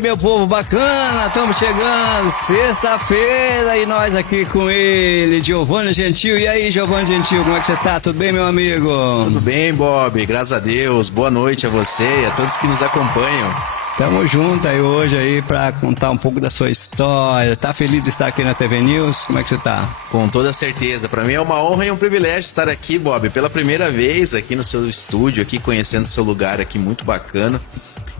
aí, meu povo bacana, estamos chegando, sexta-feira, e nós aqui com ele, Giovanni Gentil. E aí, Giovanni Gentil, como é que você tá? Tudo bem, meu amigo? Tudo bem, Bob, graças a Deus. Boa noite a você e a todos que nos acompanham. Tamo junto aí hoje aí pra contar um pouco da sua história. Tá feliz de estar aqui na TV News? Como é que você tá? Com toda certeza. Para mim é uma honra e um privilégio estar aqui, Bob, pela primeira vez aqui no seu estúdio, aqui conhecendo o seu lugar aqui muito bacana.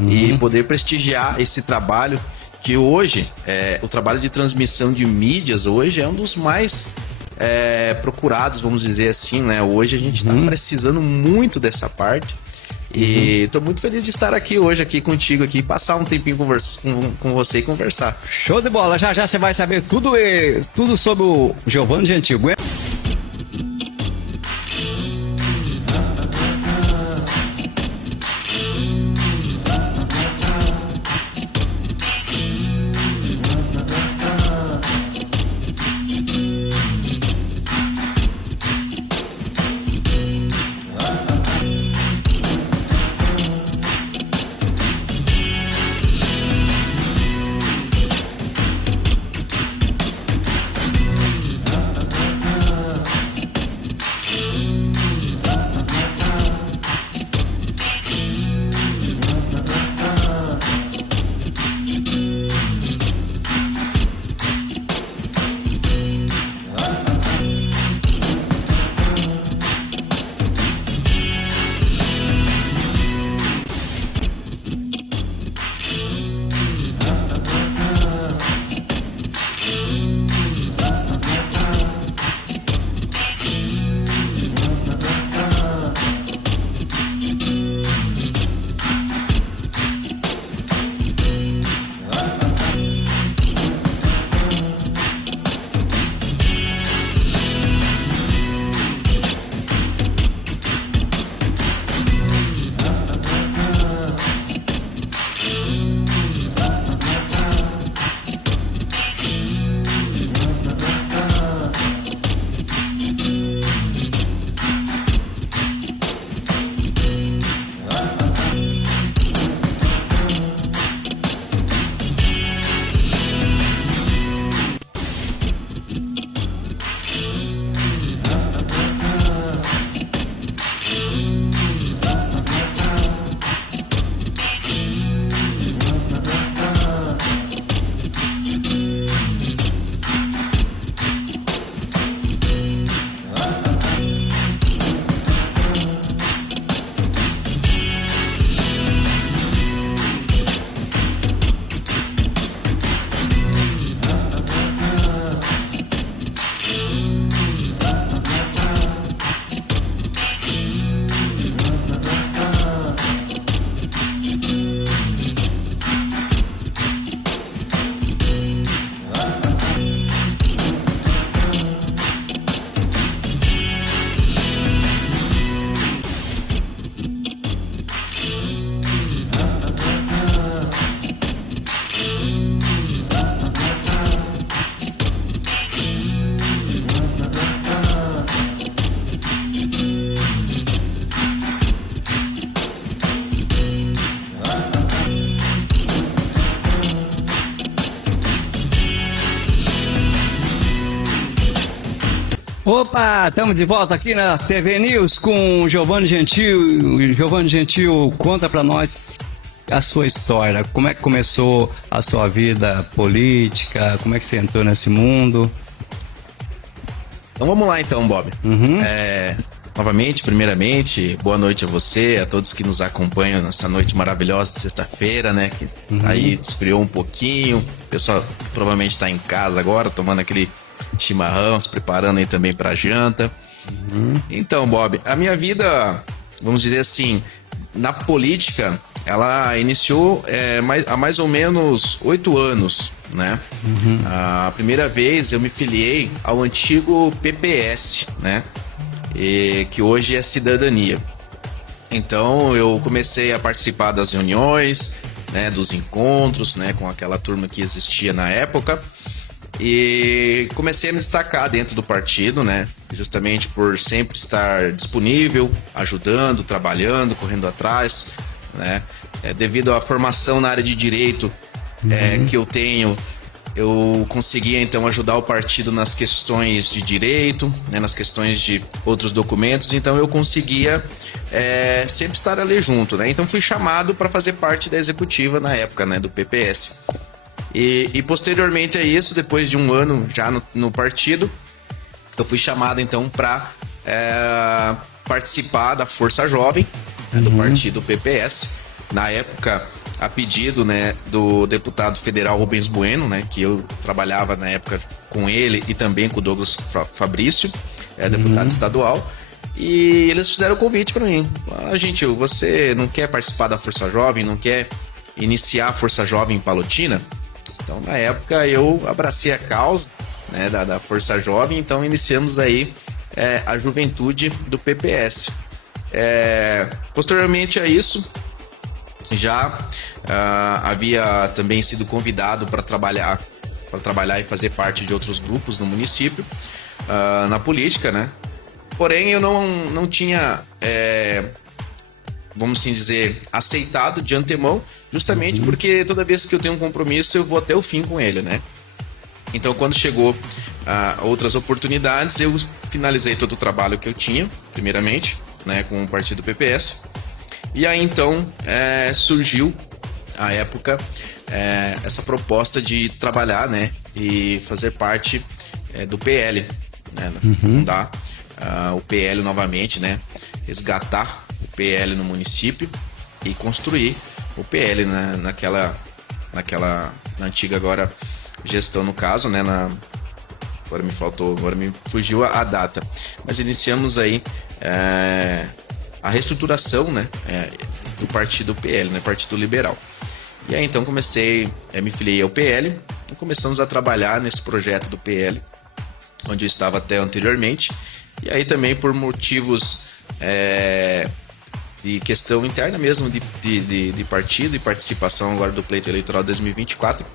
E poder prestigiar esse trabalho que hoje, o trabalho de transmissão de mídias hoje é um dos mais procurados, vamos dizer assim, né? Hoje a gente está precisando muito dessa parte. E tô muito feliz de estar aqui hoje, aqui contigo, aqui, passar um tempinho com você e conversar. Show de bola, já já você vai saber tudo sobre o Giovanni Gentil. Opa, estamos de volta aqui na TV News com o Giovanni Gentil. O Giovanni Gentil, conta pra nós a sua história. Como é que começou a sua vida política? Como é que você entrou nesse mundo? Então vamos lá então, Bob. Novamente, primeiramente, boa noite a você, a todos que nos acompanham nessa noite maravilhosa de sexta-feira, né? Que aí esfriou um pouquinho, o pessoal provavelmente está em casa agora, tomando aquele chimarrão, se preparando aí também para janta. Então, Bob, a minha vida, vamos dizer assim, na política, ela iniciou há mais ou menos 8 anos, né? A primeira vez eu me filiei ao antigo PPS, né? Que hoje é Cidadania. Então eu comecei a participar das reuniões, né, dos encontros, né, com aquela turma que existia na época, e comecei a me destacar dentro do partido, né, justamente por sempre estar disponível, ajudando, trabalhando, correndo atrás, né, devido à formação na área de direito. que eu tenho, eu conseguia então ajudar o partido nas questões de direito, né, nas questões de outros documentos, então eu conseguia sempre estar ali junto, né? Então fui chamado para fazer parte da executiva na época, né, do PPS. E posteriormente a isso, depois de um ano já no partido, eu fui chamado então para participar da Força Jovem, né, do partido PPS. Na época, a pedido, né, do deputado federal Rubens Bueno, né, que eu trabalhava na época com ele e também com o Douglas Fabrício, deputado estadual. E eles fizeram o convite para mim. Falaram, gente, você não quer participar da Força Jovem, não quer iniciar a Força Jovem em Palotina? Então, na época, eu abracei a causa, né, da Força Jovem, então iniciamos aí a juventude do PPS. Posteriormente a isso, já havia também sido convidado para trabalhar e fazer parte de outros grupos no município, na política, né? Porém, eu não tinha, vamos assim dizer, aceitado de antemão, justamente porque toda vez que eu tenho um compromisso, eu vou até o fim com ele, né? Então, quando chegou outras oportunidades, eu finalizei todo o trabalho que eu tinha, primeiramente, né, com o partido PPS. E aí, então, surgiu, à época, essa proposta de trabalhar, né, e fazer parte do PL, né, fundar o PL novamente, né, resgatar o PL no município e construir o PL, né, na antiga agora gestão, no caso, né, agora me fugiu a data, mas iniciamos aí a reestruturação, né, do partido PL, né, Partido Liberal. E aí então me filiei ao PL e começamos a trabalhar nesse projeto do PL, onde eu estava até anteriormente. E aí também por motivos de questão interna mesmo de partido e participação agora do pleito eleitoral 2024,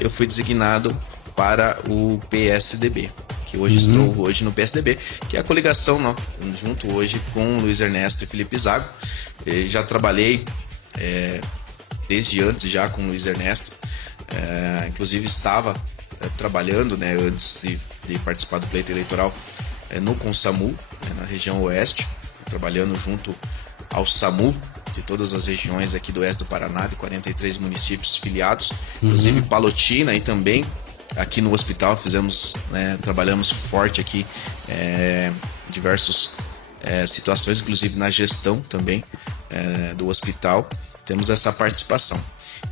eu fui designado para o PSDB, que hoje estou no PSDB, que é a coligação, junto hoje com Luiz Ernesto e Felipe Zago. Eu já trabalhei desde antes já com Luiz Ernesto, inclusive estava trabalhando, né, antes de participar do pleito eleitoral no CONSAMU, na região oeste, trabalhando junto ao SAMU de todas as regiões aqui do oeste do Paraná, de 43 municípios filiados, inclusive Palotina, e também aqui no hospital trabalhamos forte aqui diversas situações, inclusive na gestão também do hospital, temos essa participação.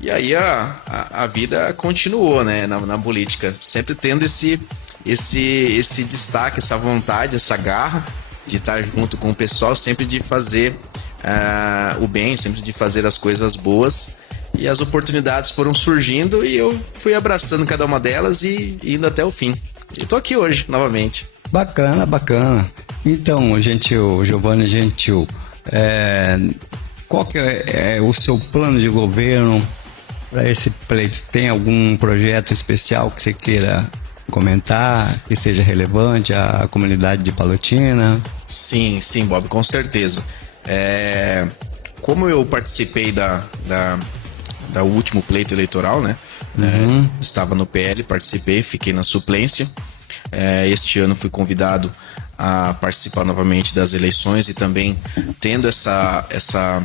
E aí a vida continuou, né, na política, sempre tendo esse destaque, essa vontade, essa garra de estar junto com o pessoal, sempre de fazer o bem, sempre de fazer as coisas boas. E as oportunidades foram surgindo e eu fui abraçando cada uma delas e indo até o fim. E tô aqui hoje, novamente. Bacana, bacana. Então, Giovanni Gentil, qual que é o seu plano de governo para esse pleito? Tem algum projeto especial que você queira comentar, que seja relevante à comunidade de Palotina? Sim, Bob, com certeza. Como eu participei do último pleito eleitoral, né? Estava no PL, participei, fiquei na suplência. Este ano fui convidado a participar novamente das eleições e também tendo essa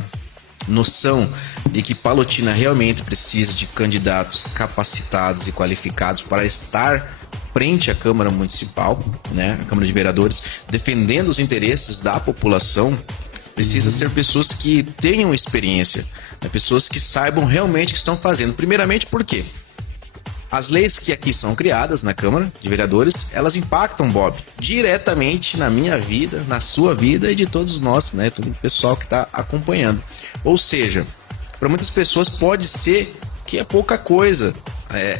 noção de que Palotina realmente precisa de candidatos capacitados e qualificados para estar frente à Câmara Municipal, né, a Câmara de Vereadores, defendendo os interesses da população. Precisa ser pessoas que tenham experiência, né, pessoas que saibam realmente o que estão fazendo. Primeiramente, por quê? As leis que aqui são criadas na Câmara de Vereadores, elas impactam, Bob, diretamente na minha vida, na sua vida e de todos nós, né? Todo o pessoal que está acompanhando. Ou seja, para muitas pessoas pode ser que é pouca coisa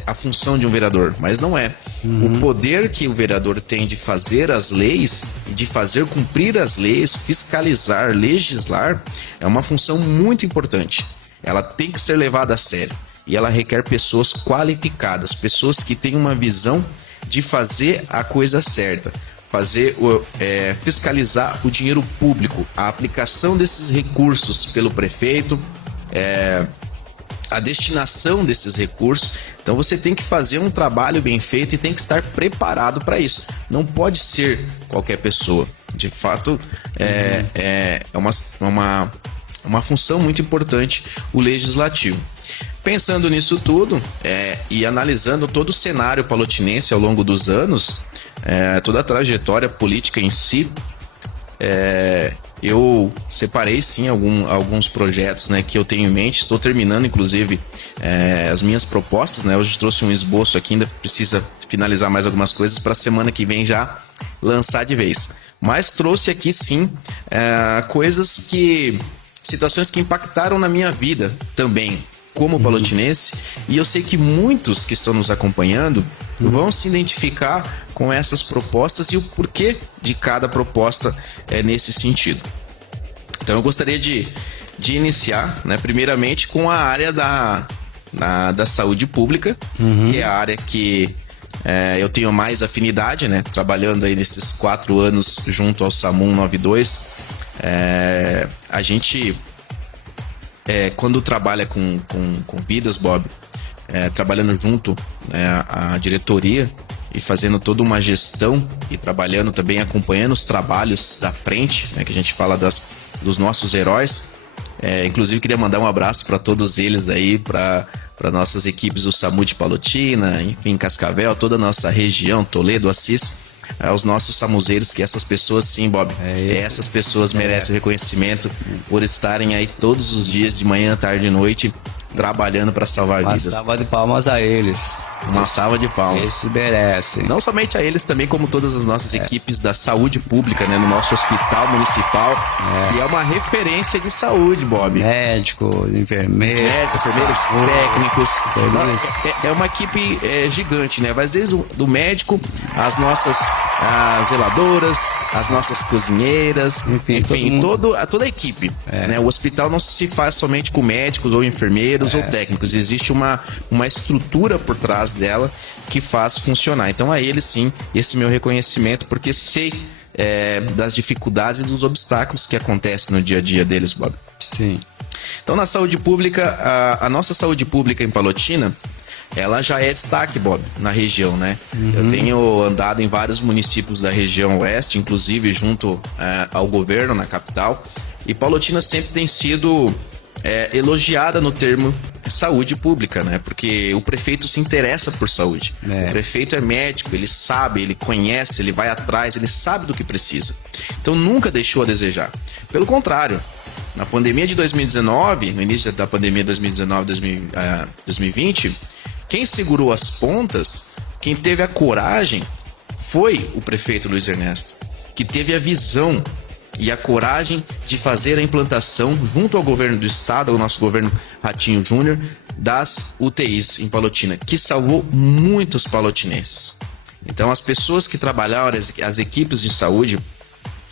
a função de um vereador, mas não é. O poder que o vereador tem de fazer as leis e de fazer cumprir as leis, fiscalizar, legislar, é uma função muito importante. Ela tem que ser levada a sério. E ela requer pessoas qualificadas, pessoas que têm uma visão de fazer a coisa certa, fiscalizar o dinheiro público, a aplicação desses recursos pelo prefeito, a destinação desses recursos. Então você tem que fazer um trabalho bem feito e tem que estar preparado para isso. Não pode ser qualquer pessoa. De fato, é uma função muito importante o legislativo. Pensando nisso tudo e analisando todo o cenário palotinense ao longo dos anos, toda a trajetória política em si, eu separei sim alguns projetos, né, que eu tenho em mente. Estou terminando inclusive as minhas propostas, né? Hoje trouxe um esboço aqui, ainda precisa finalizar mais algumas coisas para a semana que vem já lançar de vez. Mas trouxe aqui sim situações que impactaram na minha vida também, como palotinense, e eu sei que muitos que estão nos acompanhando vão se identificar com essas propostas e o porquê de cada proposta nesse sentido. Então eu gostaria de iniciar, né, primeiramente com a área da saúde pública, que é a área que eu tenho mais afinidade, né, trabalhando aí nesses 4 anos junto ao SAMU 192. A gente... quando trabalha com vidas, Bob, trabalhando junto à diretoria e fazendo toda uma gestão e trabalhando também, acompanhando os trabalhos da frente, né, que a gente fala dos nossos heróis. Inclusive queria mandar um abraço para todos eles aí, para nossas equipes do SAMU de Palotina, enfim, Cascavel, toda a nossa região, Toledo, Assis, aos nossos samuzeiros, que essas pessoas sim, Bob, essas pessoas merecem o reconhecimento por estarem aí todos os dias, de manhã, tarde e noite, trabalhando para salvar vidas. Uma salva de palmas a eles. Uma salva de palmas. Eles merecem. Não somente a eles, também como todas as nossas equipes da saúde pública, né, no nosso hospital municipal, que é uma referência de saúde, Bob. Médico, enfermeiros, técnicos. É uma equipe gigante, né? Vai desde do médico, as nossas zeladoras, as nossas cozinheiras, enfim toda a equipe. Né? O hospital não se faz somente com médicos ou enfermeiros ou técnicos. Existe uma estrutura por trás dela que faz funcionar. Então a eles sim, esse meu reconhecimento, porque sei das dificuldades e dos obstáculos que acontecem no dia a dia deles, Bob. Sim. Então na saúde pública, a nossa saúde pública em Palotina, ela já é destaque, Bob, na região, né? Eu tenho andado em vários municípios da região oeste, inclusive junto ao governo, na capital, e Palotina sempre tem sido elogiada no termo saúde pública, né? Porque o prefeito se interessa por saúde. O prefeito é médico, ele sabe, ele conhece, ele vai atrás, ele sabe do que precisa. Então nunca deixou a desejar. Pelo contrário, na pandemia de 2019, no início da pandemia 2020, quem segurou as pontas, quem teve a coragem, foi o prefeito Luiz Ernesto, que teve a visão e a coragem de fazer a implantação, junto ao governo do estado, ao nosso governo Ratinho Júnior, das UTIs em Palotina, que salvou muitos palotinenses. Então as pessoas que trabalharam, as equipes de saúde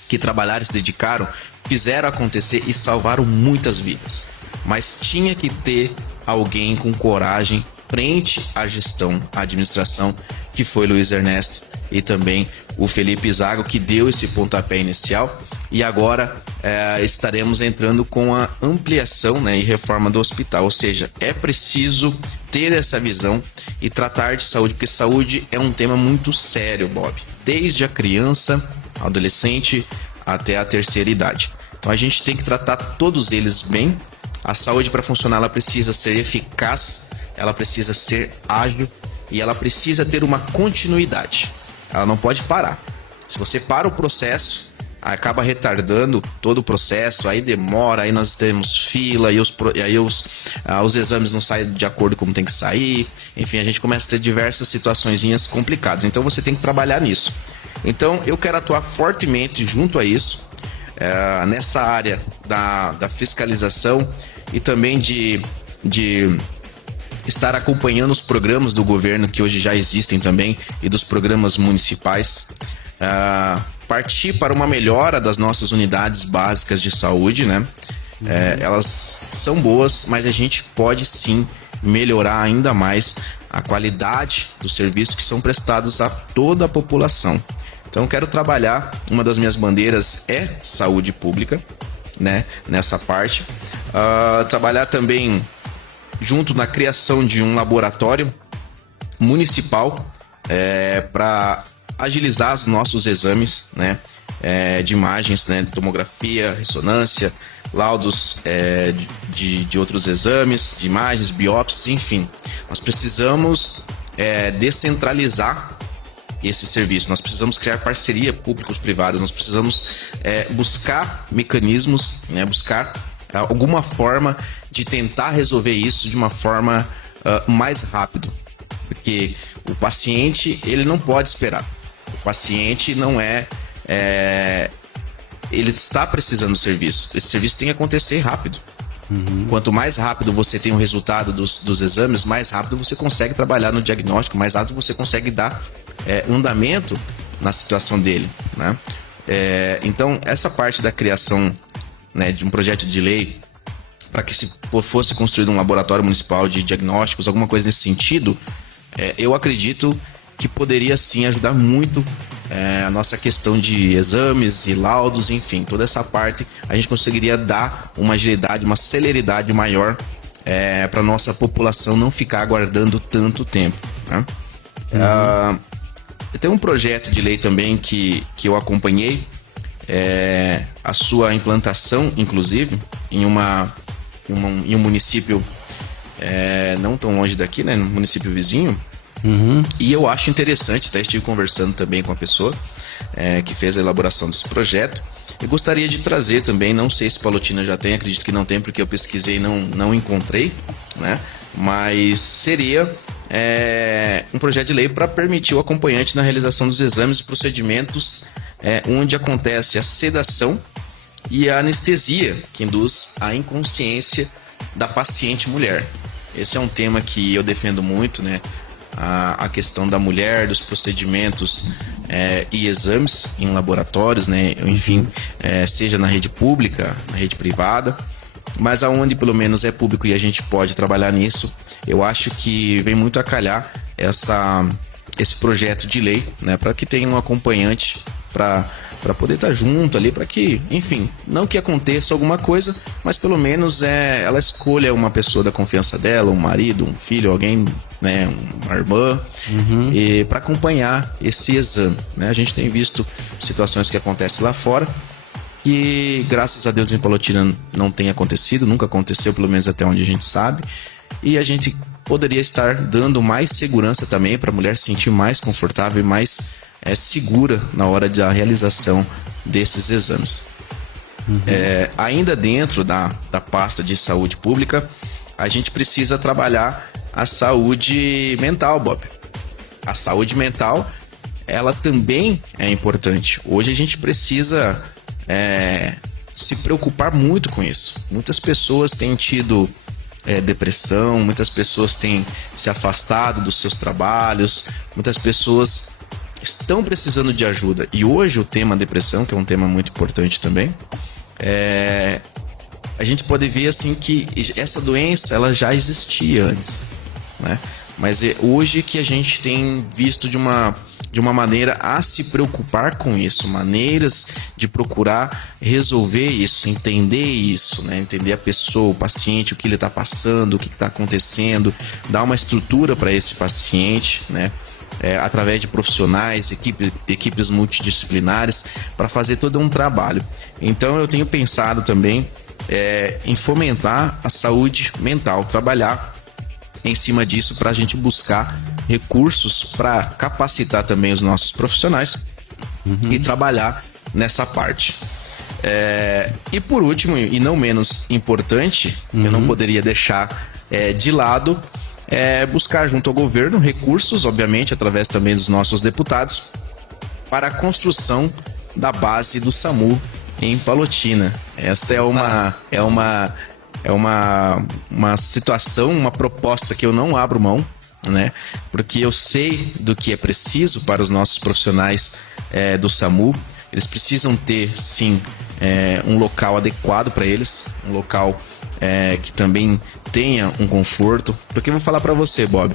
que trabalharam e se dedicaram, fizeram acontecer e salvaram muitas vidas. Mas tinha que ter alguém com coragem frente à gestão, à administração, que foi Luiz Ernesto e também o Felipe Zago, que deu esse pontapé inicial. E agora estaremos entrando com a ampliação, né, e reforma do hospital. Ou seja, é preciso ter essa visão e tratar de saúde, porque saúde é um tema muito sério, Bob. Desde a criança, adolescente, até a terceira idade. Então a gente tem que tratar todos eles bem. A saúde, para funcionar, ela precisa ser eficaz, ela precisa ser ágil e ela precisa ter uma continuidade. Ela não pode parar. Se você para o processo, acaba retardando todo o processo, aí demora, aí nós temos fila, e aí os exames não saem de acordo como tem que sair. Enfim, a gente começa a ter diversas situaçõezinhas complicadas. Então você tem que trabalhar nisso. Então eu quero atuar fortemente junto a isso, nessa área da fiscalização e também de estar acompanhando os programas do governo que hoje já existem também e dos programas municipais. Partir para uma melhora das nossas unidades básicas de saúde, né? Elas são boas, mas a gente pode sim melhorar ainda mais a qualidade dos serviços que são prestados a toda a população. Então quero trabalhar, uma das minhas bandeiras é saúde pública, né? Nessa parte. Trabalhar também junto na criação de um laboratório municipal para agilizar os nossos exames, né, de imagens, né, de tomografia, ressonância, laudos de outros exames, de imagens, biópsias, enfim. Nós precisamos descentralizar esse serviço, nós precisamos criar parceria públicos-privadas, nós precisamos buscar mecanismos, né, buscar alguma forma de tentar resolver isso de uma forma mais rápido, porque o paciente, ele não pode esperar. O paciente não ele está precisando do serviço. Esse serviço tem que acontecer rápido. Quanto mais rápido você tem o resultado dos exames, mais rápido você consegue trabalhar no diagnóstico, mais rápido você consegue dar andamento na situação dele, né? Então, essa parte da criação, né, de um projeto de lei para que se fosse construído um laboratório municipal de diagnósticos, alguma coisa nesse sentido, eu acredito que poderia sim ajudar muito a nossa questão de exames e laudos, enfim, toda essa parte a gente conseguiria dar uma agilidade, uma celeridade maior para nossa população não ficar aguardando tanto tempo, né? Tem um projeto de lei também que eu acompanhei, a sua implantação, inclusive, em um município não tão longe daqui, né, no município vizinho. E eu acho interessante, até estive conversando também com a pessoa que fez a elaboração desse projeto. Eu gostaria de trazer também, não sei se Palotina já tem, acredito que não tem, porque eu pesquisei e não encontrei, né? Mas seria um projeto de lei para permitir o acompanhante na realização dos exames e procedimentos onde acontece a sedação e a anestesia, que induz a inconsciência da paciente mulher. Esse é um tema que eu defendo muito, né? A questão da mulher, dos procedimentos e exames em laboratórios, né? Enfim, seja na rede pública, na rede privada, mas aonde pelo menos é público e a gente pode trabalhar nisso, eu acho que vem muito a calhar esse projeto de lei, né? Para que tenha um acompanhante para poder estar junto ali, para que, enfim, não que aconteça alguma coisa, mas pelo menos ela escolha uma pessoa da confiança dela, um marido, um filho, alguém, né, uma irmã, e para acompanhar esse exame, né? A gente tem visto situações que acontecem lá fora que, graças a Deus, em Palotina não tem acontecido, nunca aconteceu, pelo menos até onde a gente sabe, e a gente poderia estar dando mais segurança também para a mulher se sentir mais confortável e mais segura na hora da realização desses exames. Ainda dentro da pasta de saúde pública, a gente precisa trabalhar a saúde mental, Bob. A saúde mental, ela também é importante. Hoje a gente precisa se preocupar muito com isso. Muitas pessoas têm tido depressão, muitas pessoas têm se afastado dos seus trabalhos, muitas pessoas estão precisando de ajuda. E hoje o tema depressão, que é um tema muito importante também, a gente pode ver assim que essa doença ela já existia antes, né? Mas é hoje que a gente tem visto de uma maneira a se preocupar com isso, maneiras de procurar resolver isso, entender isso, né? Entender a pessoa, o paciente, o que ele está passando, o que está acontecendo, dar uma estrutura para esse paciente, né? Através de profissionais, equipes multidisciplinares, para fazer todo um trabalho. Então eu tenho pensado também em fomentar a saúde mental, trabalhar em cima disso para a gente buscar recursos para capacitar também os nossos profissionais e trabalhar nessa parte. E por último, e não menos importante, eu não poderia deixar de lado buscar junto ao governo recursos, obviamente, através também dos nossos deputados, para a construção da base do SAMU em Palotina. Essa é uma situação, uma proposta que eu não abro mão, né? Porque eu sei do que é preciso para os nossos profissionais do SAMU. Eles precisam ter, sim, um local adequado para eles, um local que também tenha um conforto. Porque eu vou falar para você, Bob,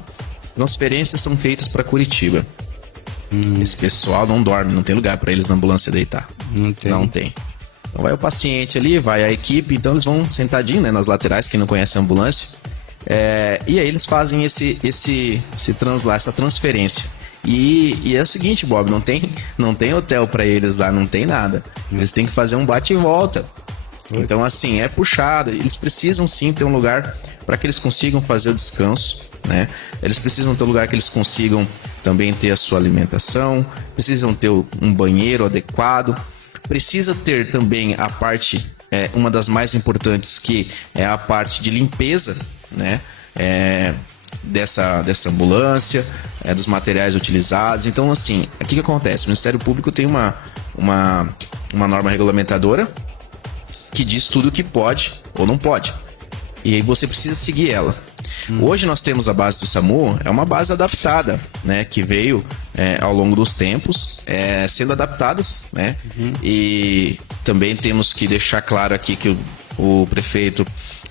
transferências são feitas para Curitiba. Esse pessoal não dorme, não tem lugar para eles na ambulância deitar. Não tem. Então vai o paciente ali, vai a equipe, então eles vão sentadinho, né, nas laterais, quem não conhece a ambulância. E aí eles fazem essa transferência. E é o seguinte, Bob, não tem hotel para eles lá, não tem nada. Eles têm que fazer um bate e volta. Então, assim, é puxado. Eles precisam sim ter um lugar para que eles consigam fazer o descanso, né? Eles precisam ter um lugar que eles consigam também ter a sua alimentação, precisam ter um banheiro adequado, precisa ter também a parte, uma das mais importantes, que é a parte de limpeza, né? Dessa ambulância, dos materiais utilizados. Então, assim, o que acontece? O Ministério Público tem uma norma regulamentadora que diz tudo o que pode ou não pode. E aí você precisa seguir ela. Hoje nós temos a base do SAMU, é uma base adaptada, né? Que veio ao longo dos tempos sendo adaptadas, né? E também temos que deixar claro aqui que o prefeito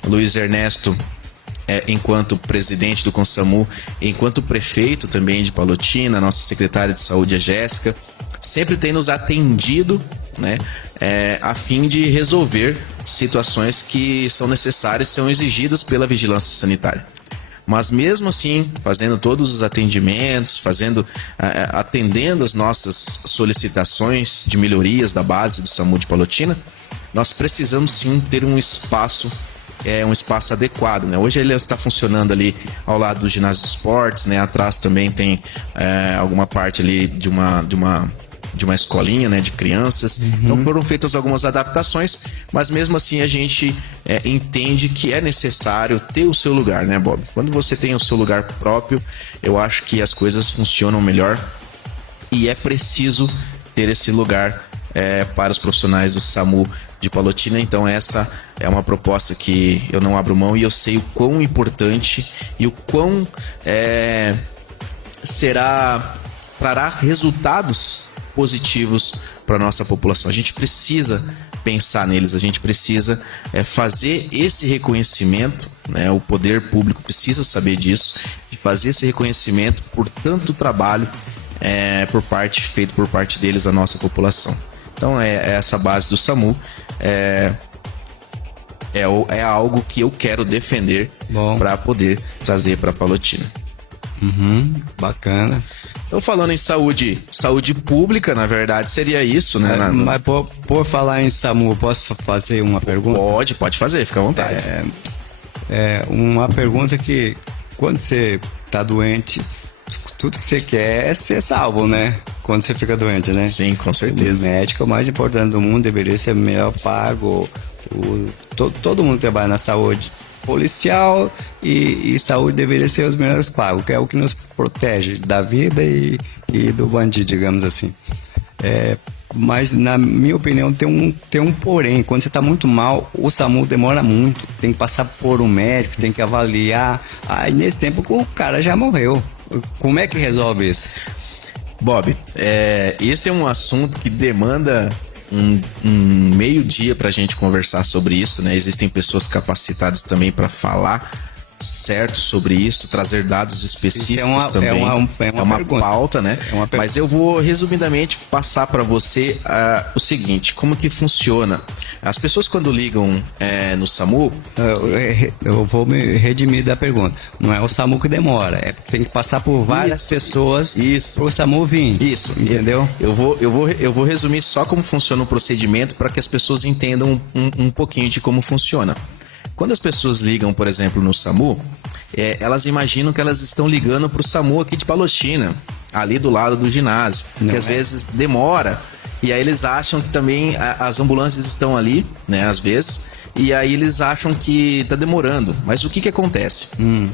Luiz Ernesto, enquanto presidente do CONSAMU, enquanto prefeito também de Palotina, nossa secretária de saúde, a Jéssica, sempre tem nos atendido, né, a fim de resolver situações que são necessárias, são exigidas pela vigilância sanitária. Mas mesmo assim, fazendo todos os atendimentos, atendendo as nossas solicitações de melhorias da base do SAMU de Palotina, nós precisamos sim ter um espaço adequado, né? Hoje ele está funcionando ali ao lado do ginásio de esportes, né? Atrás também tem alguma parte ali de uma escolinha, né, de crianças. Então foram feitas algumas adaptações, mas mesmo assim a gente entende que é necessário ter o seu lugar, né, Bob? Quando você tem o seu lugar próprio, eu acho que as coisas funcionam melhor e é preciso ter esse lugar para os profissionais do SAMU de Palotina. Então essa é uma proposta que eu não abro mão, e eu sei o quão importante e o quão trará resultados positivos para a nossa população. A gente precisa pensar neles, a gente precisa fazer esse reconhecimento, né? O poder público precisa saber disso, de fazer esse reconhecimento por tanto trabalho feito por parte deles à nossa população. Então essa base do SAMU é algo que eu quero defender para poder trazer para Palotina. Bacana. Então, falando em saúde pública, na verdade, seria isso, né? Mas por falar em SAMU, posso fazer uma pergunta? Pode fazer, fica à vontade. Uma pergunta que, quando você tá doente, tudo que você quer é ser salvo, né? Quando você fica doente, né? Sim, com certeza. O médico é o mais importante do mundo, deveria ser melhor pago. Todo mundo trabalha na saúde. Policial e saúde deveria ser os melhores pagos, que é o que nos protege da vida e do bandido, digamos assim. Mas, na minha opinião, tem um porém. Quando você está muito mal, o SAMU demora muito. Tem que passar por um médico, tem que avaliar. Aí, nesse tempo, o cara já morreu. Como é que resolve isso? Bob, esse é um assunto que demanda um meio-dia para a gente conversar sobre isso, né? Existem pessoas capacitadas também para falar certo sobre isso, trazer dados específicos também. É uma pauta, né? Mas eu vou resumidamente passar para você o seguinte: como que funciona? As pessoas, quando ligam no SAMU... Eu vou me redimir da pergunta. Não é o SAMU que demora, tem que passar por várias pessoas para o SAMU vir. Isso. Entendeu? Eu vou resumir só como funciona o procedimento para que as pessoas entendam um pouquinho de como funciona. Quando as pessoas ligam, por exemplo, no SAMU, elas imaginam que elas estão ligando para o SAMU aqui de Palotina, ali do lado do ginásio, que às vezes demora, e aí eles acham que também as ambulâncias estão ali, né, às vezes, e aí eles acham que está demorando. Mas o que acontece?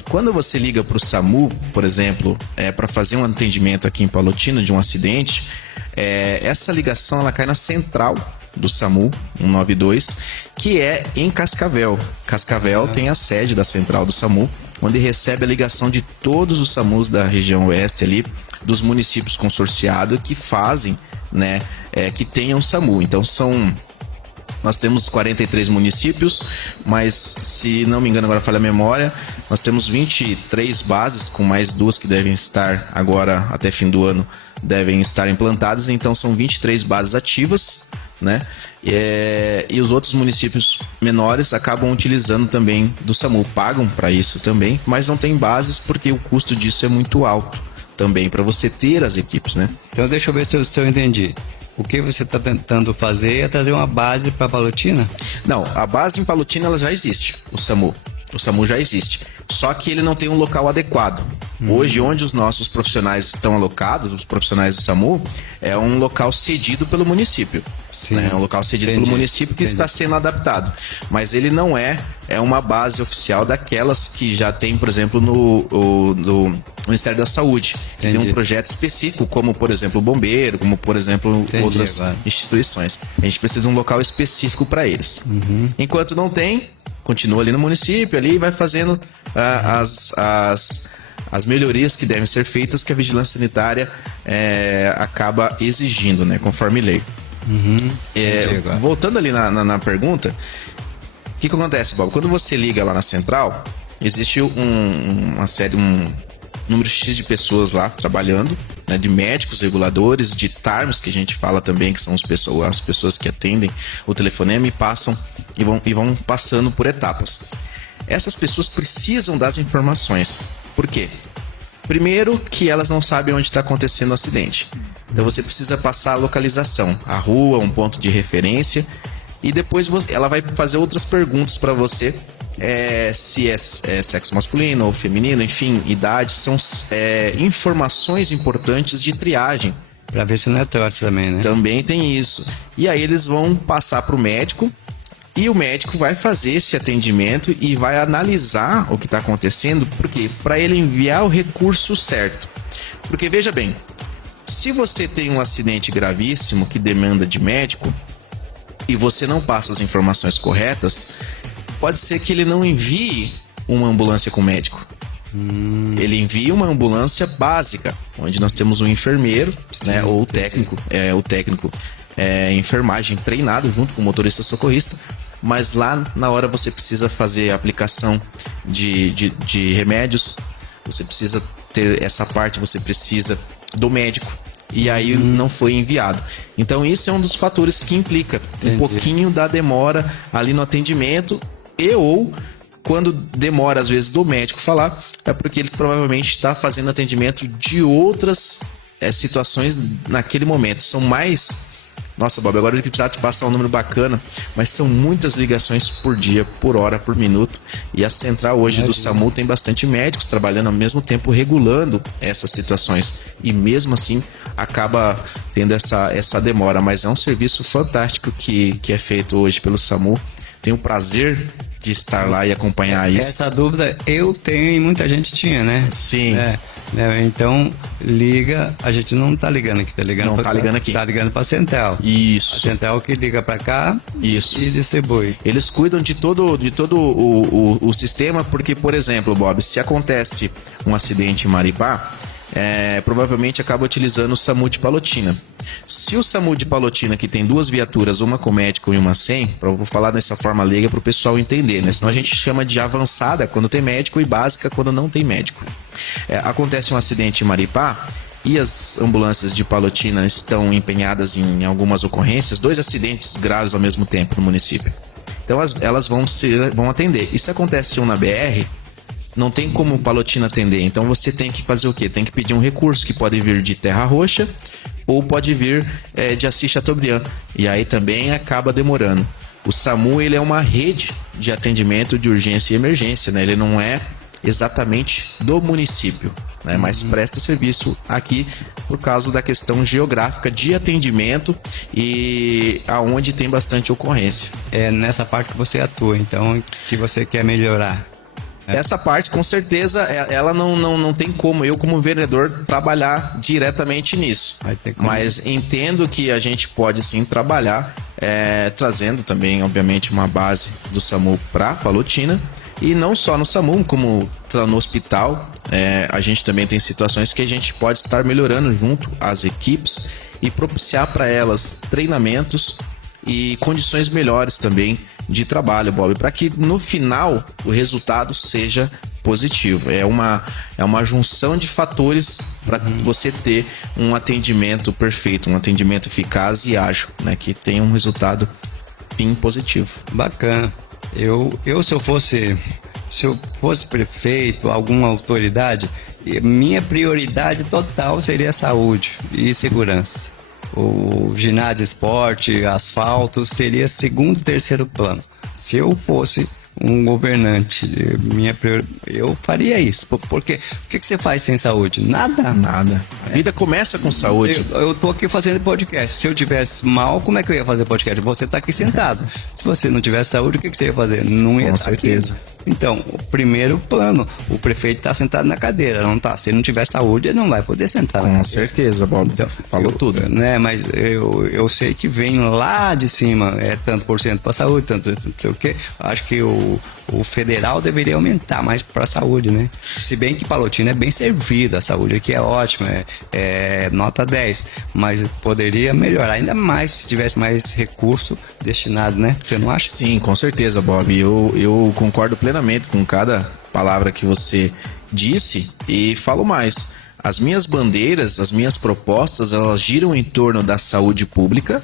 Quando você liga para o SAMU, por exemplo, para fazer um atendimento aqui em Palotina de um acidente, essa ligação ela cai na central do SAMU 192, que é em Cascavel. Cascavel tem a sede da central do SAMU, onde recebe a ligação de todos os SAMUs da região oeste ali, dos municípios consorciados que fazem, né, que tenham SAMU. Então nós temos 43 municípios, mas se não me engano, agora falha a memória, nós temos 23 bases, com mais 2 que devem estar agora, até fim do ano, devem estar implantadas. Então são 23 bases ativas, né? E os outros municípios menores acabam utilizando também do SAMU, pagam para isso também, mas não tem bases porque o custo disso é muito alto também para você ter as equipes, né? Então deixa eu ver se eu entendi. O que você está tentando fazer é trazer uma base para Palotina? Não, a base em Palotina ela já existe, o SAMU. O SAMU já existe, só que ele não tem um local adequado. Hoje, onde os nossos profissionais estão alocados, os profissionais do SAMU, é um local cedido pelo município. Sim. Né? É um local cedido pelo município que está sendo adaptado. Mas ele não é uma base oficial daquelas que já tem, por exemplo, no Ministério da Saúde. Tem um projeto específico, como, por exemplo, o bombeiro, como, por exemplo, outras instituições. A gente precisa de um local específico para eles. Enquanto não tem, continua ali no município, ali e vai fazendo as melhorias que devem ser feitas, que a vigilância sanitária acaba exigindo, né, conforme lei. Voltando ali na pergunta, o que acontece, Bob? Quando você liga lá na central, existe uma série, um número X de pessoas lá trabalhando, né, de médicos, reguladores, de TARMs, que a gente fala também, que são as pessoas que atendem o telefonema e passam e vão passando por etapas. Essas pessoas precisam das informações. Por quê? Primeiro, que elas não sabem onde está acontecendo o acidente. Então você precisa passar a localização, a rua, um ponto de referência, e depois ela vai fazer outras perguntas para você, se é sexo masculino ou feminino, enfim, idade, são informações importantes de triagem. Para ver se não é trote também, né? Também tem isso. E aí eles vão passar para o médico, e o médico vai fazer esse atendimento e vai analisar o que está acontecendo, porque para ele enviar o recurso certo. Porque veja bem, se você tem um acidente gravíssimo que demanda de médico e você não passa as informações corretas, pode ser que ele não envie uma ambulância com médico. Ele envia uma ambulância básica, onde nós temos um enfermeiro, né, ou o técnico, enfermagem treinado junto com o motorista socorrista, mas lá na hora você precisa fazer a aplicação de remédios, você precisa ter essa parte, você precisa do médico, e aí não foi enviado. Então isso é um dos fatores que implica um pouquinho da demora ali no atendimento, ou quando demora às vezes do médico falar, é porque ele provavelmente está fazendo atendimento de outras situações naquele momento. São mais... Nossa, Bob, agora eu precisava te passar um número bacana, mas são muitas ligações por dia, por hora, por minuto. E a central hoje do SAMU tem bastante médicos trabalhando ao mesmo tempo, regulando essas situações. E mesmo assim, acaba tendo essa demora. Mas é um serviço fantástico que é feito hoje pelo SAMU. Tenho o prazer de estar lá e acompanhar isso. Essa dúvida eu tenho e muita gente tinha, né? Sim. Então, liga, a gente não tá ligando aqui, tá ligando aqui. Tá ligando pra central. Isso. A central que liga pra cá. Isso. E distribui. Eles cuidam de todo o sistema, porque, por exemplo, Bob, se acontece um acidente em Maripá, provavelmente acaba utilizando o SAMU de Palotina. Se o SAMU de Palotina, que tem 2 viaturas, uma com médico e uma sem, eu vou falar dessa forma leiga para o pessoal entender, né? Senão a gente chama de avançada quando tem médico e básica quando não tem médico. Acontece um acidente em Maripá e as ambulâncias de Palotina estão empenhadas em algumas ocorrências, 2 acidentes graves ao mesmo tempo no município. Então elas vão atender. E se acontece um na BR, não tem como Palotina atender. Então você tem que fazer o quê? Tem que pedir um recurso que pode vir de Terra Roxa ou pode vir de Assis Chateaubriand. E aí também acaba demorando. O SAMU, ele é uma rede de atendimento de urgência e emergência, né? Ele não é exatamente do município, né? Mas presta serviço aqui por causa da questão geográfica de atendimento e aonde tem bastante ocorrência. É nessa parte que você atua, então, que você quer melhorar. Essa parte, com certeza, ela não tem como eu, como vereador, trabalhar diretamente nisso. Mas entendo que a gente pode, sim, trabalhar, trazendo também, obviamente, uma base do SAMU para Palotina. E não só no SAMU, como no hospital, a gente também tem situações que a gente pode estar melhorando junto às equipes e propiciar para elas treinamentos e condições melhores também de trabalho, Bob, para que no final o resultado seja positivo. É uma junção de fatores para você ter um atendimento perfeito, um atendimento eficaz e ágil, né? Que tenha um resultado fim positivo. Bacana. Se eu fosse prefeito, alguma autoridade, minha prioridade total seria saúde e segurança. O ginásio, esporte, asfalto seria segundo, terceiro plano. Se eu fosse um governante, eu faria isso. Porque o que você faz sem saúde? Nada. Nada. A vida começa com saúde. Eu tô aqui fazendo podcast. Se eu tivesse mal, como é que eu ia fazer podcast? Você tá aqui sentado. Se você não tivesse saúde, o que você ia fazer? Não ia Com estar certeza. Aqui. Então, o primeiro plano, o prefeito tá sentado na cadeira, não tá? Se ele não tiver saúde, ele não vai poder sentar na Com cadeira. certeza, Bob. Então, Falou tudo. Né, mas eu sei que vem lá de cima, tanto por cento para saúde, tanto não sei o quê. Acho que o federal deveria aumentar mais para a saúde, né? Se bem que Palotina é bem servida, a saúde aqui é ótima, é nota 10, mas poderia melhorar ainda mais se tivesse mais recurso destinado, né? Você não acha? Sim, com certeza, Bob. Eu concordo plenamente com cada palavra que você disse e falo mais. As minhas bandeiras, as minhas propostas, elas giram em torno da saúde pública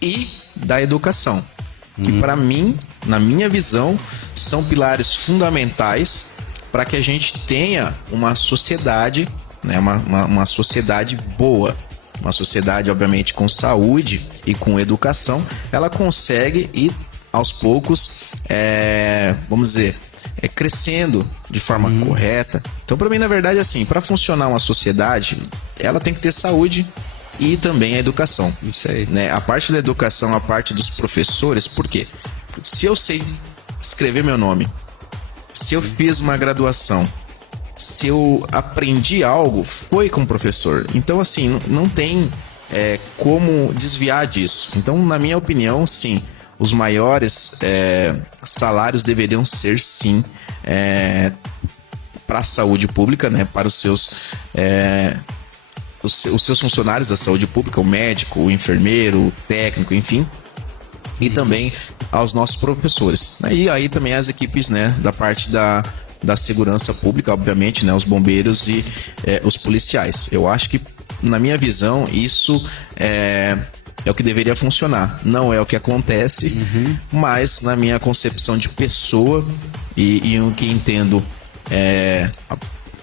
e da educação. Que para mim, na minha visão, são pilares fundamentais para que a gente tenha uma sociedade, né, uma sociedade boa. Uma sociedade, obviamente, com saúde e com educação, ela consegue ir aos poucos, vamos dizer, crescendo de forma correta. Então, para mim, na verdade, assim, para funcionar uma sociedade, ela tem que ter saúde e também a educação. Isso aí. Né? A parte da educação, a parte dos professores, por quê? Porque se eu sei escrever meu nome, se eu fiz uma graduação, se eu aprendi algo, foi com o professor. Então, assim, não tem como desviar disso. Então, na minha opinião, sim, os maiores salários deveriam ser, sim, para a saúde pública, né? Para os seus funcionários da saúde pública, o médico, o enfermeiro, o técnico, enfim. E também aos nossos professores. E aí também as equipes, né, da parte da segurança pública, obviamente, né, os bombeiros e os policiais. Eu acho que, na minha visão, isso é o que deveria funcionar. Não é o que acontece, mas na minha concepção de pessoa e o que entendo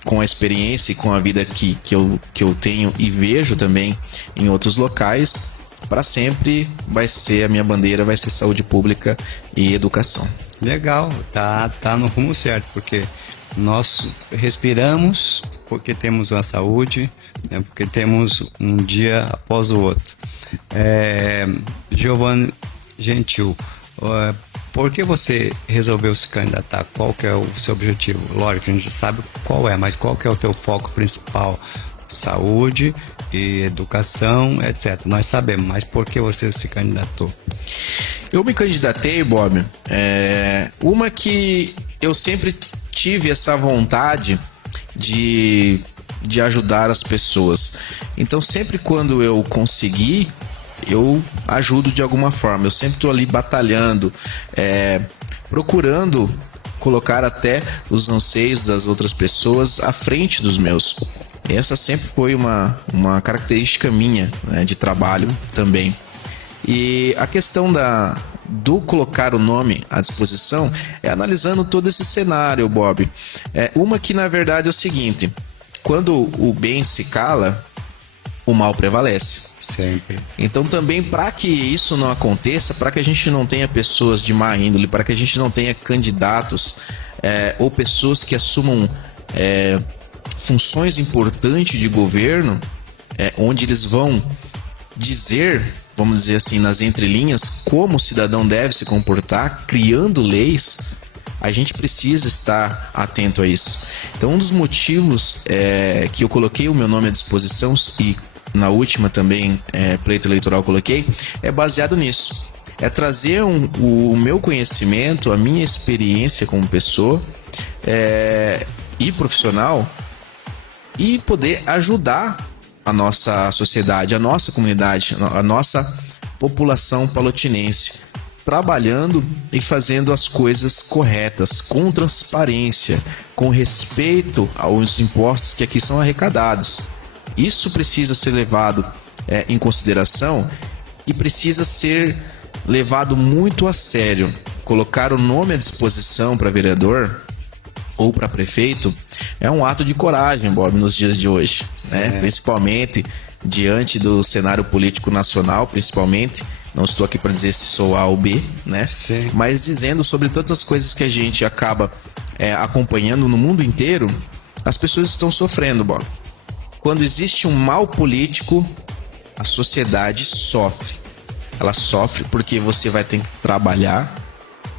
com a experiência e com a vida que eu tenho e vejo também em outros locais, para sempre vai ser a minha bandeira, vai ser saúde pública e educação. Legal, tá no rumo certo, porque nós respiramos porque temos a saúde, né, porque temos um dia após o outro. Giovanni Gentil, por que você resolveu se candidatar? Qual que é o seu objetivo? Lógico, a gente sabe qual é, mas qual que é o teu foco principal? Saúde e educação, etc. Nós sabemos, mas por que você se candidatou? Eu me candidatei, Bob, uma que eu sempre tive essa vontade de ajudar as pessoas. Então, sempre quando eu conseguir, eu ajudo de alguma forma. Eu sempre estou ali batalhando, procurando colocar até os anseios das outras pessoas à frente dos meus. Essa sempre foi uma característica minha, né, de trabalho também. E a questão do colocar o nome à disposição é analisando todo esse cenário, Bob. Uma que, na verdade, é o seguinte: quando o bem se cala, o mal prevalece. Sempre. Então, também, para que isso não aconteça, para que a gente não tenha pessoas de má índole, para que a gente não tenha candidatos ou pessoas que assumam funções importantes de governo, onde eles vão dizer, vamos dizer assim, nas entrelinhas, como o cidadão deve se comportar, criando leis, a gente precisa estar atento a isso. Então, um dos motivos que eu coloquei o meu nome à disposição, e na última também, pleito eleitoral, coloquei, é baseado nisso. É trazer o meu conhecimento, a minha experiência como pessoa e profissional, e poder ajudar a nossa sociedade, a nossa comunidade, a nossa população palotinense, trabalhando e fazendo as coisas corretas, com transparência, com respeito aos impostos que aqui são arrecadados. Isso precisa ser levado em consideração e precisa ser levado muito a sério. Colocar o nome à disposição para vereador ou para prefeito é um ato de coragem, Bob, nos dias de hoje, né? Principalmente diante do cenário político nacional, principalmente. Não estou aqui para dizer se sou A ou B, né? Sim. Mas dizendo sobre tantas coisas que a gente acaba acompanhando no mundo inteiro, as pessoas estão sofrendo, Bob. Quando existe um mal político, a sociedade sofre. Ela sofre porque você vai ter que trabalhar,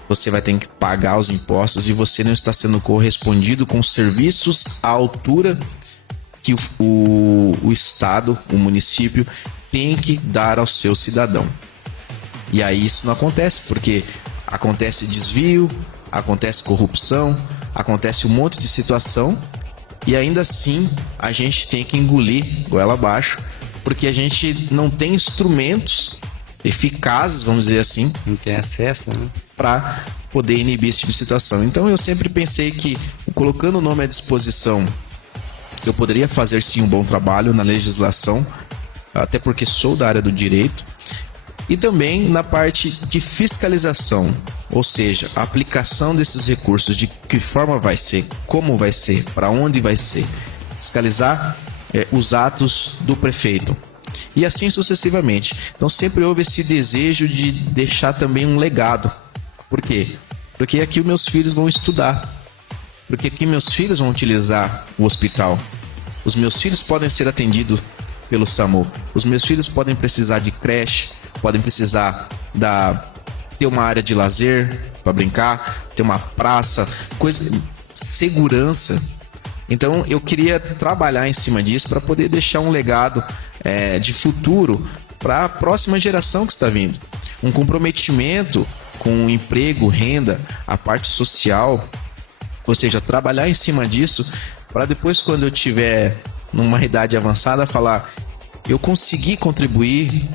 você vai ter que pagar os impostos e você não está sendo correspondido com serviços à altura que o Estado, o município, tem que dar ao seu cidadão. E aí isso não acontece, porque acontece desvio, acontece corrupção, acontece um monte de situação e ainda assim a gente tem que engolir goela abaixo, porque a gente não tem instrumentos eficazes, vamos dizer assim, Não tem acesso, né? para poder inibir esse tipo de situação. Então eu sempre pensei que, colocando o nome à disposição, eu poderia fazer sim um bom trabalho na legislação, até porque sou da área do direito, e também na parte de fiscalização, ou seja, a aplicação desses recursos, de que forma vai ser, como vai ser, para onde vai ser, fiscalizar os atos do prefeito. E assim sucessivamente. Então sempre houve esse desejo de deixar também um legado. Por quê? Porque aqui meus filhos vão estudar. Porque aqui meus filhos vão utilizar o hospital. Os meus filhos podem ser atendidos pelo SAMU. Os meus filhos podem precisar de creche, podem precisar ter uma área de lazer para brincar, ter uma praça, segurança. Então eu queria trabalhar em cima disso para poder deixar um legado de futuro para a próxima geração que está vindo. Um comprometimento com o emprego, renda, a parte social, ou seja, trabalhar em cima disso para depois, quando eu tiver numa idade avançada, falar: eu consegui contribuir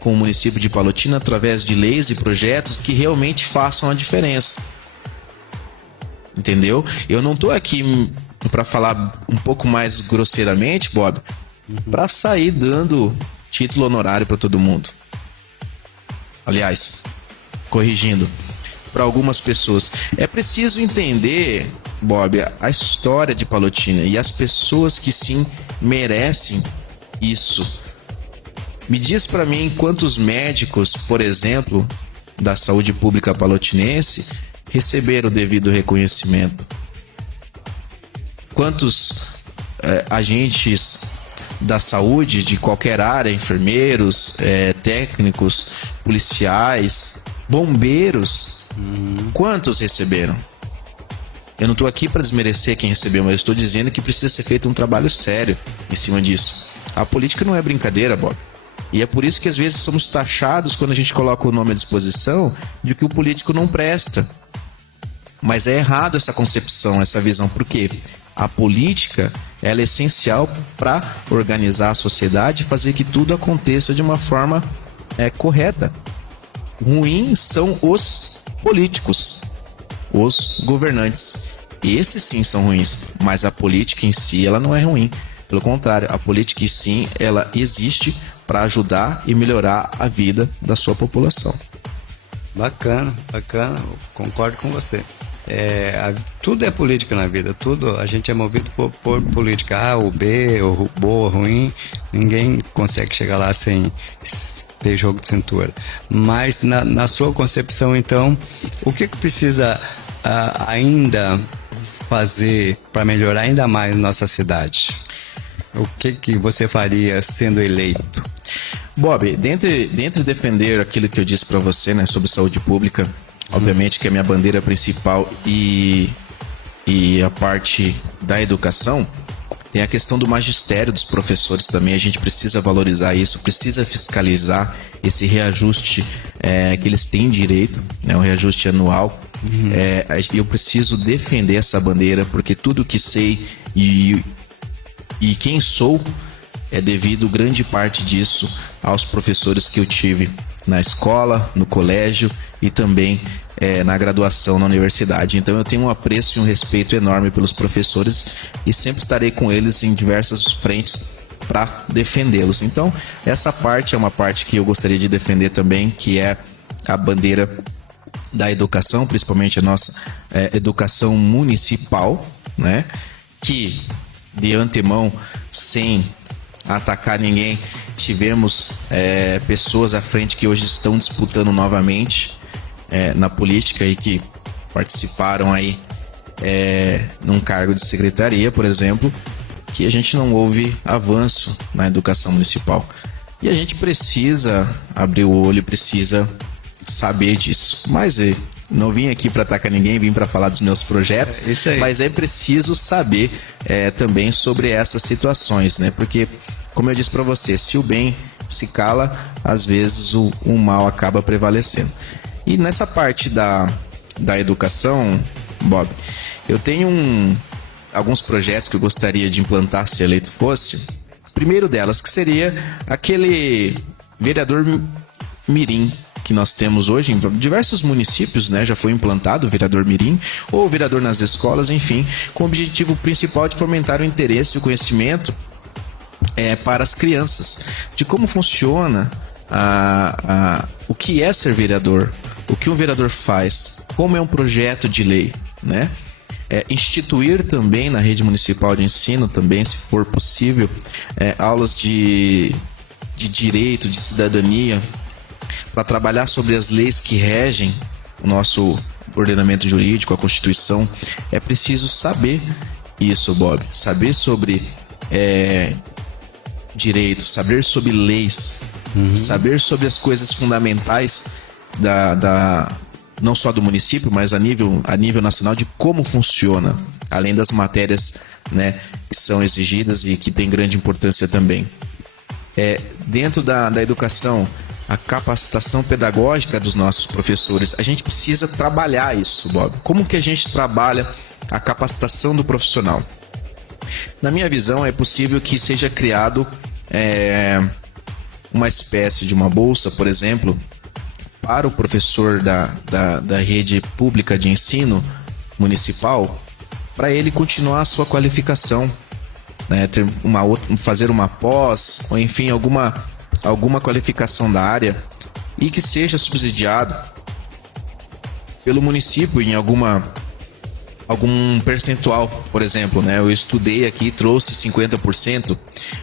com o município de Palotina através de leis e projetos que realmente façam a diferença. Entendeu? Eu não estou aqui para falar um pouco mais grosseiramente, Bob, para sair dando título honorário para todo mundo. Aliás, corrigindo, para algumas pessoas. É preciso entender, Bob, a história de Palotina e as pessoas que sim merecem isso. Me diz para mim quantos médicos, por exemplo, da saúde pública palotinense receberam o devido reconhecimento. Quantos agentes da saúde de qualquer área, enfermeiros, técnicos, policiais, bombeiros, quantos receberam? Eu não estou aqui para desmerecer quem recebeu, mas eu estou dizendo que precisa ser feito um trabalho sério em cima disso. A política não é brincadeira, Bob. E é por isso que às vezes somos taxados, quando a gente coloca o nome à disposição, de que o político não presta. Mas é errado essa concepção, essa visão. Por quê? A política, ela é essencial para organizar a sociedade e fazer que tudo aconteça de uma forma correta. Ruins são os políticos, os governantes. Esses sim são ruins, mas a política em si, ela não é ruim. Pelo contrário, a política em si, ela existe para ajudar e melhorar a vida da sua população. Bacana, bacana, concordo com você. Tudo é política na vida, tudo a gente é movido por política. A ou B, ou boa ou ruim, ninguém consegue chegar lá sem ter jogo de cintura. Mas na sua concepção, então, o que precisa ainda fazer para melhorar ainda mais nossa cidade? O que você faria sendo eleito? Bob, dentre defender aquilo que eu disse para você, né, sobre saúde pública, obviamente que é a minha bandeira principal e a parte da educação, tem a questão do magistério dos professores também. A gente precisa valorizar isso, precisa fiscalizar esse reajuste que eles têm direito, né, um reajuste anual. Eu preciso defender essa bandeira, porque tudo que sei e quem sou é devido grande parte disso aos professores que eu tive na escola, no colégio e também na graduação na universidade. Então eu tenho um apreço e um respeito enorme pelos professores e sempre estarei com eles em diversas frentes para defendê-los. Então essa parte é uma parte que eu gostaria de defender também, que é a bandeira da educação, principalmente a nossa educação municipal, né? Que de antemão, sem atacar ninguém, tivemos pessoas à frente que hoje estão disputando novamente na política e que participaram aí num cargo de secretaria, por exemplo, que a gente não houve avanço na educação municipal. E a gente precisa abrir o olho, precisa saber disso. Mas não vim aqui para atacar ninguém, vim para falar dos meus projetos, Isso aí. mas é preciso saber também sobre essas situações, né? Porque, como eu disse para você, se o bem se cala, às vezes o mal acaba prevalecendo. E nessa parte da educação, Bob, eu tenho alguns projetos que eu gostaria de implantar se eleito fosse. Primeiro delas, que seria aquele vereador mirim que nós temos hoje em diversos municípios, né? Já foi implantado o vereador mirim ou o vereador nas escolas, enfim, com o objetivo principal de fomentar o interesse e o conhecimento para as crianças de como funciona o que é ser vereador, o que um vereador faz, como é um projeto de lei, né? Instituir também na rede municipal de ensino, também, se for possível, aulas de direito, de cidadania, para trabalhar sobre as leis que regem o nosso ordenamento jurídico, a Constituição. É preciso saber isso, Bob. Saber sobre direitos, saber sobre leis, saber sobre as coisas fundamentais não só do município, mas a nível nacional, de como funciona, além das matérias, né, que são exigidas e que tem grande importância também. Dentro da educação, a capacitação pedagógica dos nossos professores, a gente precisa trabalhar isso, Bob. Como que a gente trabalha a capacitação do profissional? Na minha visão, é possível que seja criado uma espécie de uma bolsa, por exemplo, para o professor da rede pública de ensino municipal, para ele continuar a sua qualificação, né? Fazer uma pós, ou enfim, alguma qualificação da área, e que seja subsidiado pelo município em algum percentual, por exemplo, né? Eu estudei aqui e trouxe 50%,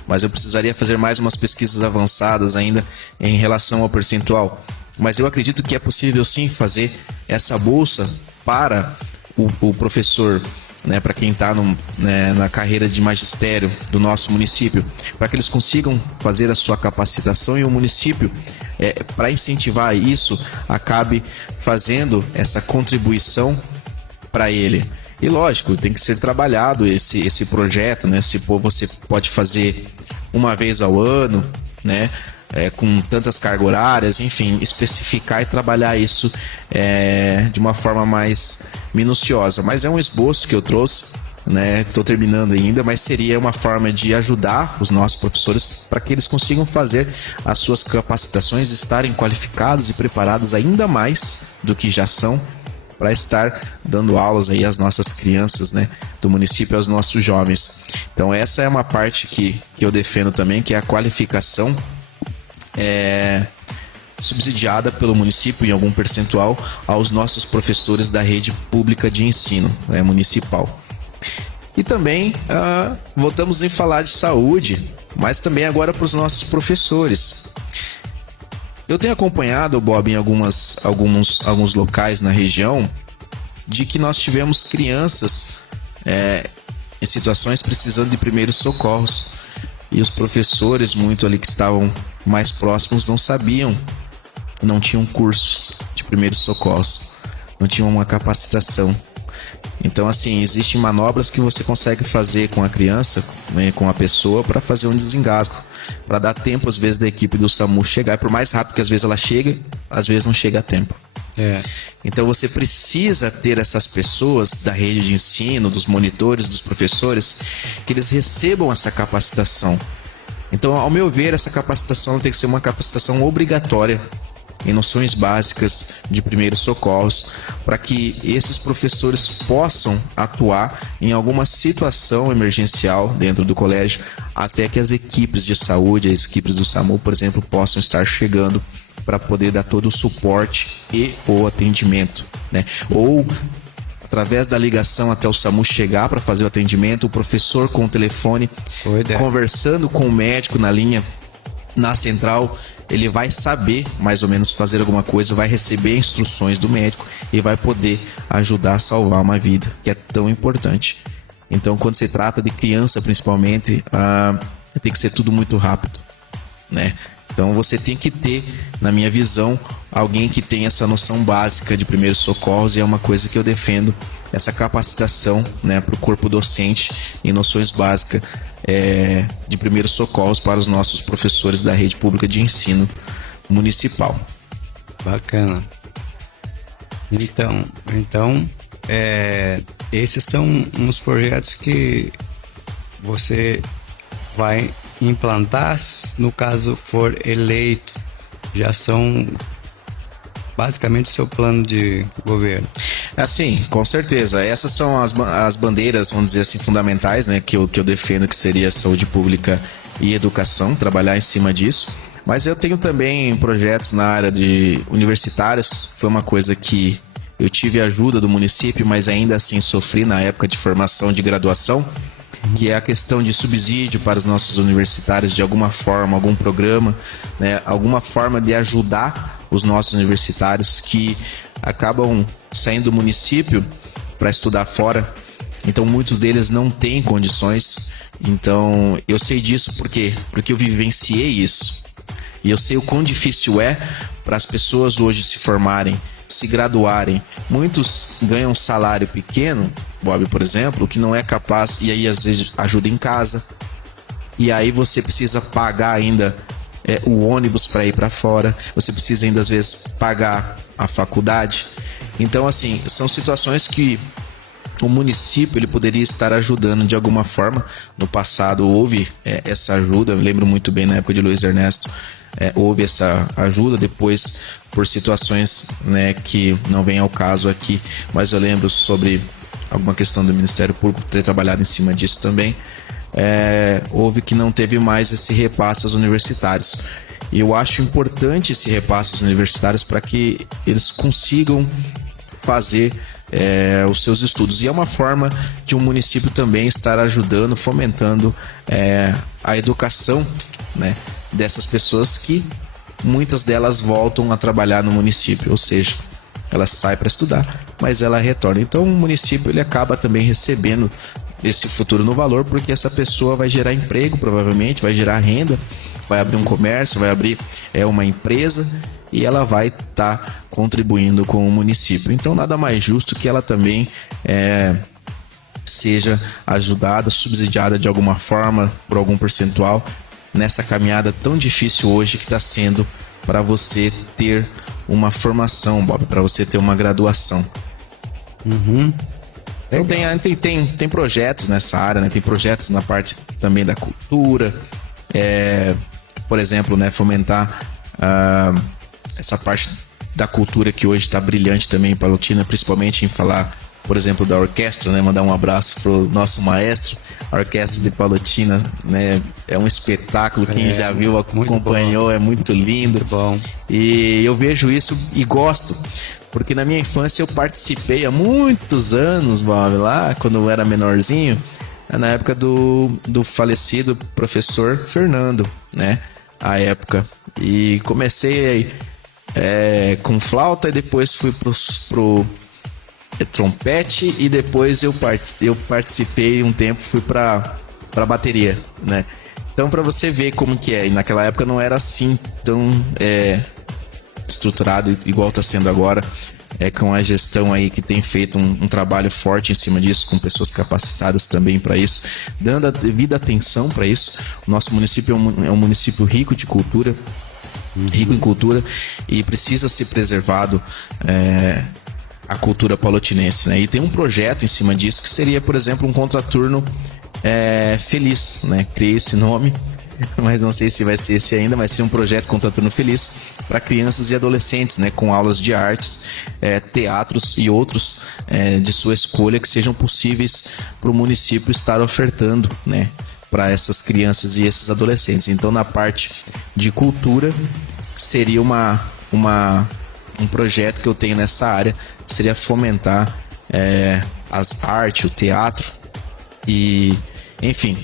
mas eu precisaria fazer mais umas pesquisas avançadas ainda em relação ao percentual. Mas eu acredito que é possível sim fazer essa bolsa para o professor, né, para quem está na carreira de magistério do nosso município, para que eles consigam fazer a sua capacitação e o município, para incentivar isso, acabe fazendo essa contribuição para ele. E lógico, tem que ser trabalhado esse projeto, né? Se você pode fazer uma vez ao ano, né? Com tantas cargas horárias, enfim, especificar e trabalhar isso de uma forma mais minuciosa. Mas é um esboço que eu trouxe, né? Estou terminando ainda, mas seria uma forma de ajudar os nossos professores para que eles consigam fazer as suas capacitações, estarem qualificados e preparados ainda mais do que já são, para estar dando aulas aí às nossas crianças, né, do município, aos nossos jovens. Então essa é uma parte que eu defendo também, que é a qualificação subsidiada pelo município em algum percentual aos nossos professores da rede pública de ensino, né, municipal. E também voltamos a falar de saúde, mas também agora para os nossos professores. Eu tenho acompanhado, Bob, em alguns locais na região, de que nós tivemos crianças em situações precisando de primeiros socorros. E os professores, muito ali que estavam mais próximos, não sabiam, não tinham cursos de primeiros socorros, não tinham uma capacitação. Então, assim, existem manobras que você consegue fazer com a criança, né, com a pessoa, para fazer um desengasgo, para dar tempo, às vezes, da equipe do SAMU chegar. Por mais rápido que às vezes ela chega, às vezes não chega a tempo. Então você precisa ter essas pessoas da rede de ensino, dos monitores, dos professores, que eles recebam essa capacitação. Então, ao meu ver, essa capacitação tem que ser uma capacitação obrigatória em noções básicas de primeiros socorros, para que esses professores possam atuar em alguma situação emergencial dentro do colégio, até que as equipes de saúde, as equipes do SAMU, por exemplo, possam estar chegando para poder dar todo o suporte e o atendimento, né? Ou através da ligação até o SAMU chegar para fazer o atendimento, o professor com o telefone, conversando com o médico na linha, na central, ele vai saber mais ou menos fazer alguma coisa, vai receber instruções do médico e vai poder ajudar a salvar uma vida, que é tão importante. Então, quando se trata de criança, principalmente, tem que ser tudo muito rápido, né? Então, você tem que ter, na minha visão, alguém que tenha essa noção básica de primeiros socorros, e é uma coisa que eu defendo, essa capacitação, né, para o corpo docente em noções básicas de primeiros socorros para os nossos professores da rede pública de ensino municipal. Bacana. Então, esses são uns projetos que você vai implantar, no caso for eleito, já são basicamente o seu plano de governo. Assim, com certeza. Essas são as bandeiras, vamos dizer assim, fundamentais, né, que eu defendo, que seria saúde pública e educação, trabalhar em cima disso. Mas eu tenho também projetos na área de universitários. Foi uma coisa que eu tive ajuda do município, mas ainda assim sofri na época de formação de graduação, que é a questão de subsídio para os nossos universitários de alguma forma, algum programa, né, alguma forma de ajudar os nossos universitários que acabam saindo do município para estudar fora. Então muitos deles não têm condições. Então eu sei disso porque eu vivenciei isso. E eu sei o quão difícil é para as pessoas hoje se formarem, se graduarem. Muitos ganham um salário pequeno, Bob, por exemplo, que não é capaz, e aí às vezes ajuda em casa. E aí você precisa pagar ainda o ônibus para ir para fora. Você precisa ainda às vezes pagar a faculdade. Então, assim, são situações que o município ele poderia estar ajudando de alguma forma. No passado houve essa ajuda, eu lembro muito bem na época de Luiz Ernesto, houve essa ajuda. Depois, por situações, né, que não vem ao caso aqui, mas eu lembro sobre alguma questão do Ministério Público ter trabalhado em cima disso também. Houve que não teve mais esse repasse aos universitários. E eu acho importante esse repasse aos universitários para que eles consigam fazer os seus estudos. E é uma forma de um município também estar ajudando, fomentando a educação, né, dessas pessoas, que muitas delas voltam a trabalhar no município, ou seja, ela sai para estudar, mas ela retorna. Então o município ele acaba também recebendo esse futuro no valor, porque essa pessoa vai gerar emprego, provavelmente vai gerar renda, vai abrir um comércio, vai abrir uma empresa, e ela vai estar contribuindo com o município. Então nada mais justo que ela também seja ajudada, subsidiada de alguma forma, por algum percentual, nessa caminhada tão difícil hoje que está sendo para você ter uma formação, Bob, para você ter uma graduação. Então tem projetos nessa área, né? Tem projetos na parte também da cultura, por exemplo, né, fomentar essa parte da cultura que hoje está brilhante também em Palotina, principalmente em falar, por exemplo, da orquestra, né? Mandar um abraço pro nosso maestro. A Orquestra de Palotina, né? É um espetáculo, quem já viu, acompanhou, é muito lindo. Muito bom. E eu vejo isso e gosto, porque na minha infância eu participei há muitos anos, Bob, lá quando eu era menorzinho, na época do falecido professor Fernando, né? A época. E comecei com flauta, e depois fui pro trompete, e depois eu participei um tempo, fui pra bateria, né? Então, para você ver como que é, e naquela época não era assim tão estruturado igual tá sendo agora, com a gestão aí que tem feito um trabalho forte em cima disso, com pessoas capacitadas também para isso, dando a devida atenção para isso. O nosso município é um município rico de cultura, rico em cultura, e precisa ser preservado a cultura palotinense, né? E tem um projeto em cima disso que seria, por exemplo, um contraturno feliz, né? Criei esse nome, mas não sei se vai ser esse ainda, mas ser um projeto Contraturno Feliz para crianças e adolescentes, né, com aulas de artes, teatros e outros de sua escolha que sejam possíveis para o município estar ofertando, né, para essas crianças e esses adolescentes. Então, na parte de cultura, seria um projeto que eu tenho nessa área, seria fomentar as artes, o teatro e, enfim,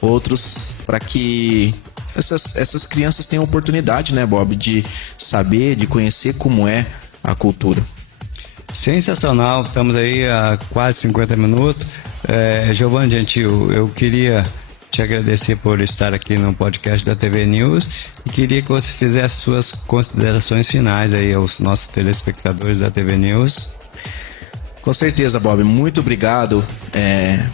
outros, para que essas crianças tenham oportunidade, né, Bob, de saber, de conhecer como é a cultura. Sensacional, estamos aí há quase 50 minutos. Giovanni Gentil, eu queria te agradecer por estar aqui no podcast da TV News e queria que você fizesse suas considerações finais aí aos nossos telespectadores da TV News. Com certeza, Bob, muito obrigado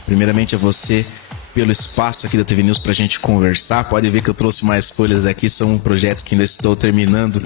primeiramente a você pelo espaço aqui da TV News pra gente conversar. Pode ver que eu trouxe mais folhas aqui, são projetos que ainda estou terminando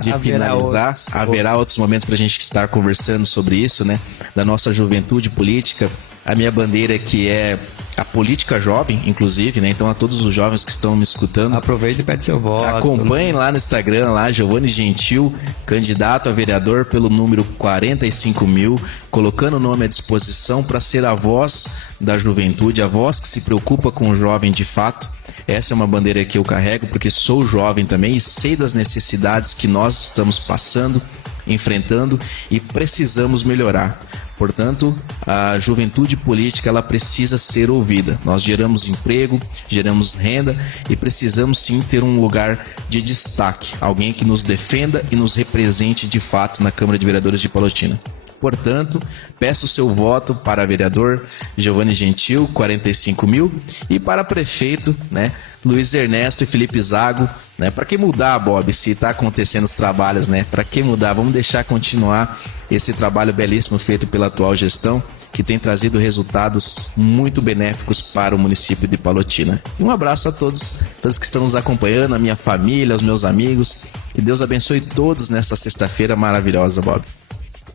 de finalizar. Haverá outros momentos pra gente estar conversando sobre isso, né? Da nossa juventude política. A minha bandeira que é a política jovem, inclusive, né? Então a todos os jovens que estão me escutando, aproveite e pede seu voto. Acompanhem lá no Instagram, lá, Giovanni Gentil, candidato a vereador pelo número 45.000, colocando o nome à disposição para ser a voz da juventude, a voz que se preocupa com o jovem de fato. Essa é uma bandeira que eu carrego porque sou jovem também e sei das necessidades que nós estamos passando, enfrentando e precisamos melhorar. Portanto, a juventude política ela precisa ser ouvida. Nós geramos emprego, geramos renda e precisamos sim ter um lugar de destaque. Alguém que nos defenda e nos represente de fato na Câmara de Vereadores de Palotina. Portanto, peço o seu voto para vereador Giovanni Gentil, 45.000, e para prefeito, né, Luiz Ernesto e Felipe Zago, né? Para que mudar, Bob, se está acontecendo os trabalhos, né? Para que mudar? Vamos deixar continuar esse trabalho belíssimo feito pela atual gestão, que tem trazido resultados muito benéficos para o município de Palotina. E um abraço a todos que estão nos acompanhando, a minha família, aos meus amigos. Que Deus abençoe todos nessa sexta-feira maravilhosa, Bob.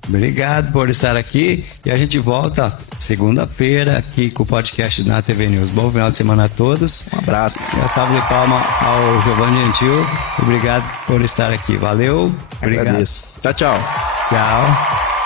Obrigado por estar aqui e a gente volta segunda-feira aqui com o podcast na TV News. Bom final de semana a todos. Um abraço. Uma salva de palma ao Giovanni Gentil. Obrigado por estar aqui. Valeu. Obrigado. Agradeço. Tchau, tchau. Tchau.